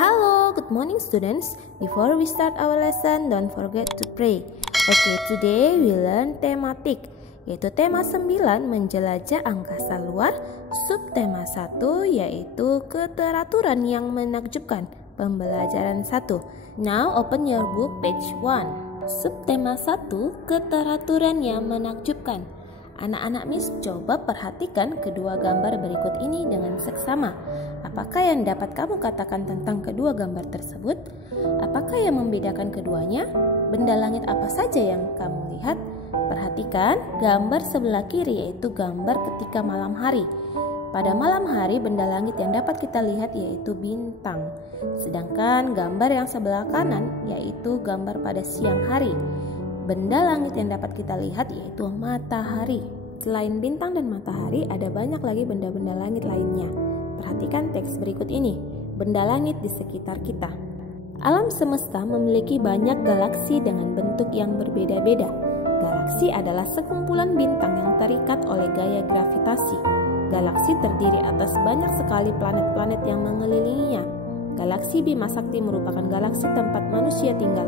Hello, good morning students. Before we start our lesson, don't forget to pray. Okay, today we learn tematik, yaitu tema 9 menjelajah angkasa luar, subtema 1 yaitu keteraturan yang menakjubkan, pembelajaran 1. Now open your book page 1. Subtema 1, keteraturan yang menakjubkan. Anak-anak Miss coba perhatikan kedua gambar berikut ini dengan seksama. Apakah yang dapat kamu katakan tentang kedua gambar tersebut? Apakah yang membedakan keduanya? Benda langit apa saja yang kamu lihat? Perhatikan gambar sebelah kiri yaitu gambar ketika malam hari. Pada malam hari benda langit yang dapat kita lihat yaitu bintang. Sedangkan gambar yang sebelah kanan yaitu gambar pada siang hari. Benda langit yang dapat kita lihat yaitu matahari. Selain bintang dan matahari, ada banyak lagi benda-benda langit lainnya. Perhatikan teks berikut ini, benda langit di sekitar kita. Alam semesta memiliki banyak galaksi dengan bentuk yang berbeda-beda. Galaksi adalah sekumpulan bintang yang terikat oleh gaya gravitasi. Galaksi terdiri atas banyak sekali planet-planet yang mengelilinginya. Galaksi Bima Sakti merupakan galaksi tempat manusia tinggal.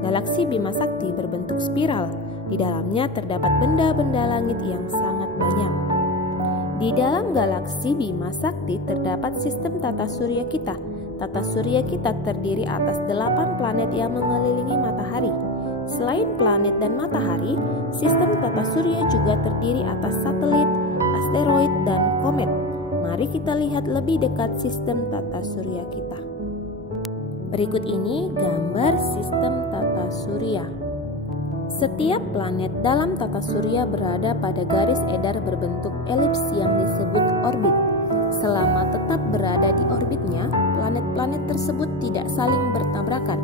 Galaksi Bima Sakti berbentuk spiral. Di dalamnya terdapat benda-benda langit yang sangat banyak. Di dalam galaksi Bima Sakti terdapat sistem tata surya kita. Tata surya kita terdiri atas 8 planet yang mengelilingi matahari. Selain planet dan matahari, sistem tata surya juga terdiri atas satelit, asteroid, dan komet. Mari kita lihat lebih dekat sistem tata surya kita. Berikut ini gambar sistem tata surya. Setiap planet dalam tata surya berada pada garis edar berbentuk elips yang disebut orbit. Selama tetap berada di orbitnya, planet-planet tersebut tidak saling bertabrakan.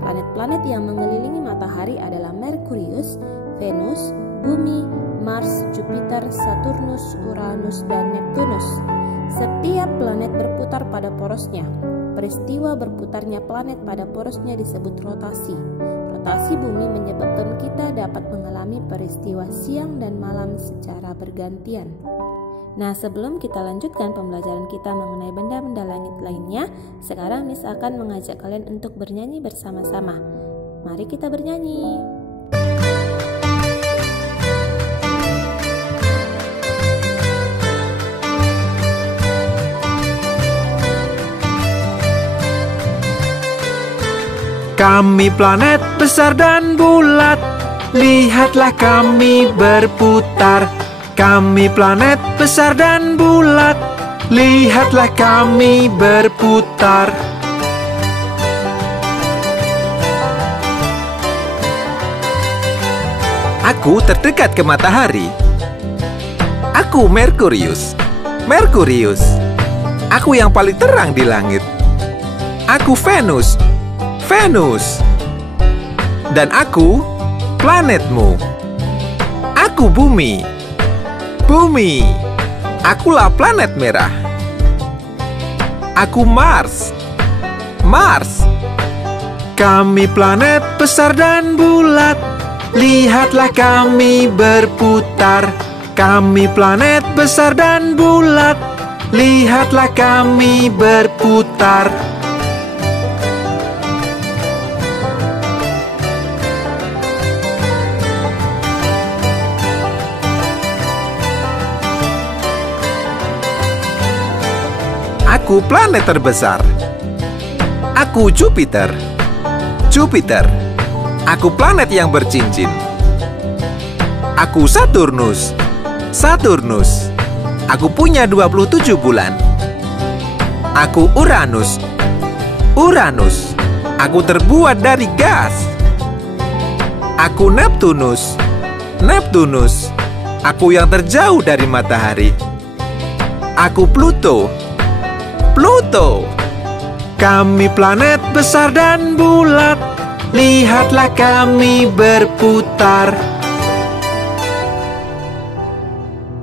Planet-planet yang mengelilingi matahari adalah Merkurius, Venus, Bumi, Mars, Jupiter, Saturnus, Uranus, dan Neptunus. Setiap planet berputar pada porosnya. Peristiwa berputarnya planet pada porosnya disebut rotasi. Rotasi bumi menyebabkan kita dapat mengalami peristiwa siang dan malam secara bergantian. Nah, sebelum kita lanjutkan pembelajaran kita mengenai benda-benda langit lainnya, sekarang Miss akan mengajak kalian untuk bernyanyi bersama-sama. Mari kita bernyanyi. Kami planet besar dan bulat, lihatlah kami berputar. Kami planet besar dan bulat, lihatlah kami berputar. Aku terdekat ke matahari. Aku Merkurius. Merkurius. Aku yang paling terang di langit. Aku Venus. Venus. Dan aku planetmu. Aku Bumi. Bumi. Akulah planet merah. Aku Mars. Mars. Kami planet besar dan bulat, lihatlah kami berputar. Kami planet besar dan bulat, lihatlah kami berputar. Aku planet terbesar. Aku Jupiter. Jupiter. Aku planet yang bercincin. Aku Saturnus. Saturnus. Aku punya 27 bulan. Aku Uranus. Uranus. Aku terbuat dari gas. Aku Neptunus. Neptunus. Aku yang terjauh dari matahari. Aku Pluto. Pluto. Kami planet besar dan bulat, lihatlah kami berputar.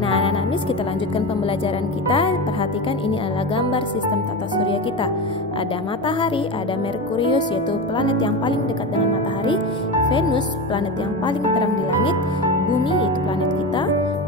Nah, anak-anak Miss, kita lanjutkan pembelajaran kita. Perhatikan ini adalah gambar sistem tata surya kita. Ada matahari, ada Merkurius yaitu planet yang paling dekat dengan matahari, Venus planet yang paling terang di langit, Bumi yaitu planet kita,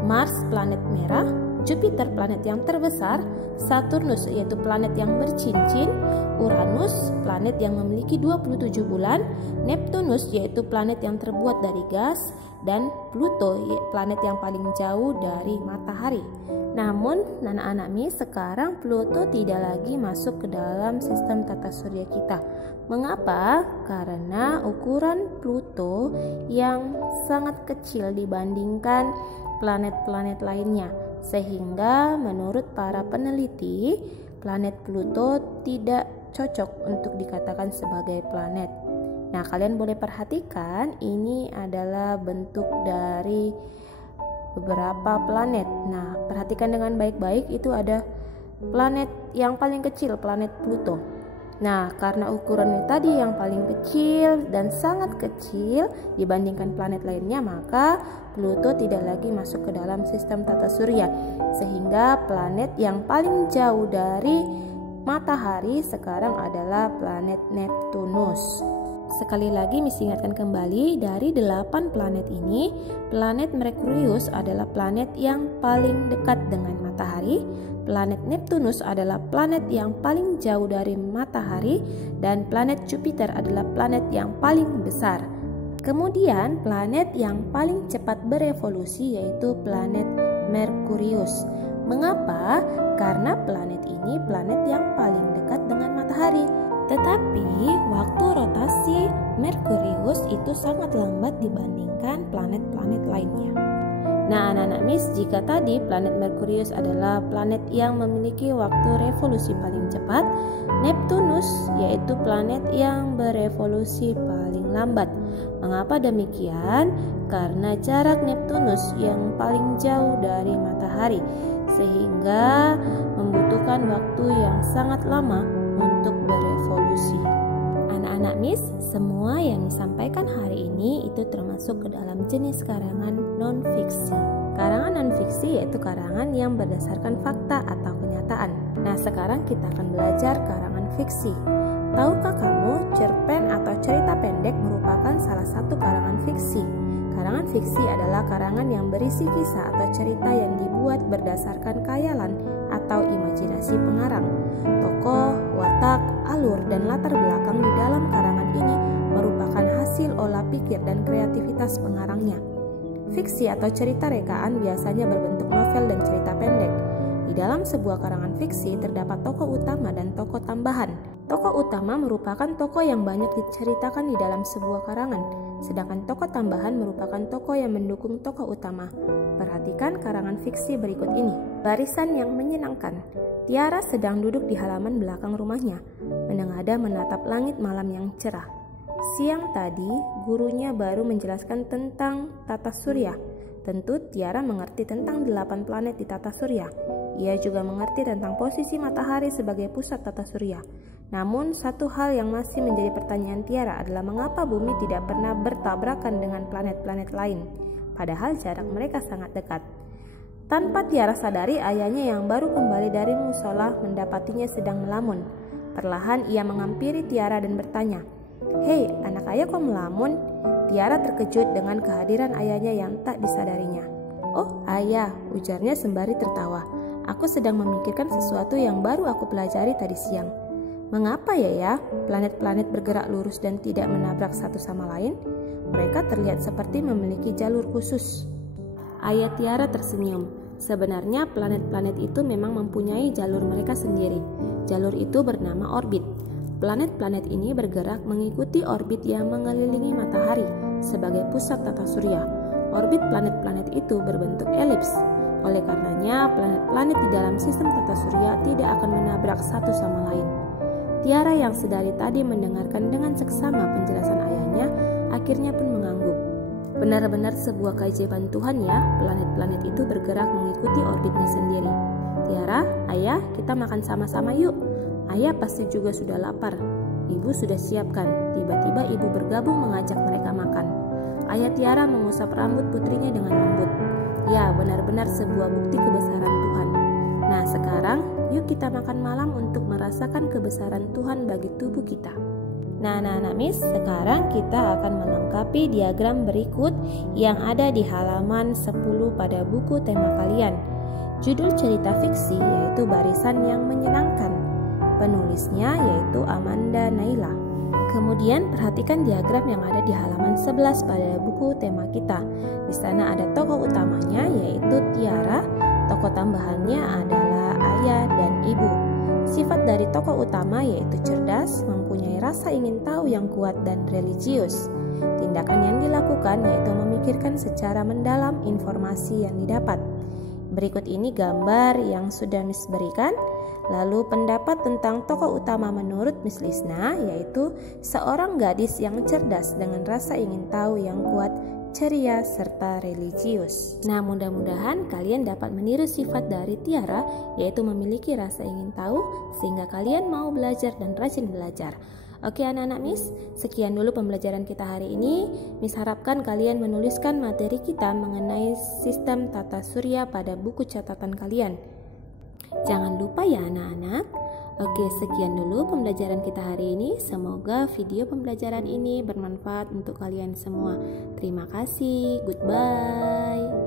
Mars planet merah, Jupiter planet yang terbesar, Saturnus yaitu planet yang bercincin, Uranus planet yang memiliki 27 bulan, Neptunus yaitu planet yang terbuat dari gas, dan Pluto planet yang paling jauh dari matahari. Namun anak-anak Mi, sekarang Pluto tidak lagi masuk ke dalam sistem tata surya kita. Mengapa? Karena ukuran Pluto yang sangat kecil dibandingkan planet-planet lainnya, sehingga menurut para peneliti planet Pluto tidak cocok untuk dikatakan sebagai planet. Nah, kalian boleh perhatikan ini adalah bentuk dari beberapa planet. Nah, perhatikan dengan baik-baik, itu ada planet yang paling kecil, planet Pluto. Nah, karena ukurannya tadi yang paling kecil dan sangat kecil dibandingkan planet lainnya, maka Pluto tidak lagi masuk ke dalam sistem tata surya, sehingga planet yang paling jauh dari matahari sekarang adalah planet Neptunus. Sekali lagi Miss ingatkan kembali, dari 8 planet ini, planet Merkurius adalah planet yang paling dekat dengan matahari, planet Neptunus adalah planet yang paling jauh dari matahari, dan planet Jupiter adalah planet yang paling besar. Kemudian planet yang paling cepat berevolusi yaitu planet Merkurius. Mengapa? Karena planet ini planet yang paling dekat dengan matahari. Tetapi waktu rotasi Merkurius itu sangat lambat dibandingkan planet-planet lainnya. Nah, anak-anak Miss, jika tadi planet Merkurius adalah planet yang memiliki waktu revolusi paling cepat, Neptunus yaitu planet yang berevolusi paling lambat. Mengapa demikian? Karena jarak Neptunus yang paling jauh dari matahari, sehingga membutuhkan waktu yang sangat lama untuk berevolusi. Anak-anak Miss, semua yang disampaikan hari ini itu termasuk ke dalam jenis karangan non-fiksi. Karangan non-fiksi yaitu karangan yang berdasarkan fakta atau kenyataan. Nah, sekarang kita akan belajar karangan fiksi. Tahukah kamu, cerpen atau cerita pendek merupakan salah satu karangan fiksi? Karangan fiksi adalah karangan yang berisi kisah atau cerita yang dibuat berdasarkan khayalan atau imajinasi pengarang. Tokoh, watak, alur, dan latar belakang di dalam karangan ini merupakan hasil olah pikir dan kreativitas pengarangnya. Fiksi atau cerita rekaan biasanya berbentuk novel dan cerita pendek. Di dalam sebuah karangan fiksi terdapat tokoh utama dan tokoh tambahan. Tokoh utama merupakan tokoh yang banyak diceritakan di dalam sebuah karangan, sedangkan tokoh tambahan merupakan tokoh yang mendukung tokoh utama. Perhatikan karangan fiksi berikut ini. Barisan yang menyenangkan. Tiara sedang duduk di halaman belakang rumahnya, menengadah menatap langit malam yang cerah. Siang tadi, gurunya baru menjelaskan tentang tata surya. Tentu Tiara mengerti tentang 8 planet di tata surya. Ia juga mengerti tentang posisi matahari sebagai pusat tata surya. Namun, satu hal yang masih menjadi pertanyaan Tiara adalah mengapa bumi tidak pernah bertabrakan dengan planet-planet lain, padahal jarak mereka sangat dekat. Tanpa Tiara sadari, ayahnya yang baru kembali dari musola mendapatinya sedang melamun. Perlahan ia menghampiri Tiara dan bertanya, "Hei, anak ayah kok melamun?" Tiara terkejut dengan kehadiran ayahnya yang tak disadarinya. "Oh, ayah," ujarnya sembari tertawa. "Aku sedang memikirkan sesuatu yang baru aku pelajari tadi siang." "Mengapa ya, planet-planet bergerak lurus dan tidak menabrak satu sama lain? Mereka terlihat seperti memiliki jalur khusus." Ayah Tiara tersenyum. Sebenarnya planet-planet itu memang mempunyai jalur mereka sendiri. Jalur itu bernama orbit. Planet-planet ini bergerak mengikuti orbit yang mengelilingi matahari sebagai pusat tata surya. Orbit planet-planet itu berbentuk elips. Oleh karenanya, planet-planet di dalam sistem tata surya tidak akan menabrak satu sama lain. Tiara yang sedari tadi mendengarkan dengan seksama penjelasan ayahnya, akhirnya pun mengangguk. Benar-benar sebuah keajaiban Tuhan ya, planet-planet itu bergerak mengikuti orbitnya sendiri. "Tiara, ayah, kita makan sama-sama yuk. Ayah pasti juga sudah lapar. Ibu sudah siapkan." Tiba-tiba ibu bergabung mengajak mereka makan. Ayah Tiara mengusap rambut putrinya dengan lembut. Ya, benar-benar sebuah bukti kebesaran Tuhan. Nah, sekarang yuk kita makan malam untuk merasakan kebesaran Tuhan bagi tubuh kita. Nah, anak-anak Miss, sekarang kita akan melengkapi diagram berikut yang ada di halaman 10 pada buku tema kalian. Judul cerita fiksi yaitu Barisan yang Menyenangkan. Penulisnya yaitu Amanda Naila. Kemudian perhatikan diagram yang ada di halaman 11 pada buku tema kita. Di sana ada tokoh utamanya yaitu Tiara, tokoh tambahannya adalah ayah dan ibu. Sifat dari tokoh utama yaitu cerdas, mempunyai rasa ingin tahu yang kuat dan religius. Tindakan yang dilakukan yaitu memikirkan secara mendalam informasi yang didapat. Berikut ini gambar yang sudah Miss berikan. Lalu pendapat tentang tokoh utama menurut Miss Lisna yaitu seorang gadis yang cerdas dengan rasa ingin tahu yang kuat, ceria, serta religius. Nah, mudah-mudahan kalian dapat meniru sifat dari Tiara yaitu memiliki rasa ingin tahu sehingga kalian mau belajar dan rajin belajar. Oke anak-anak Miss, sekian dulu pembelajaran kita hari ini. Miss harapkan kalian menuliskan materi kita mengenai sistem tata surya pada buku catatan kalian. Jangan lupa ya anak-anak. Oke, sekian dulu pembelajaran kita hari ini. Semoga video pembelajaran ini bermanfaat untuk kalian semua. Terima kasih, goodbye.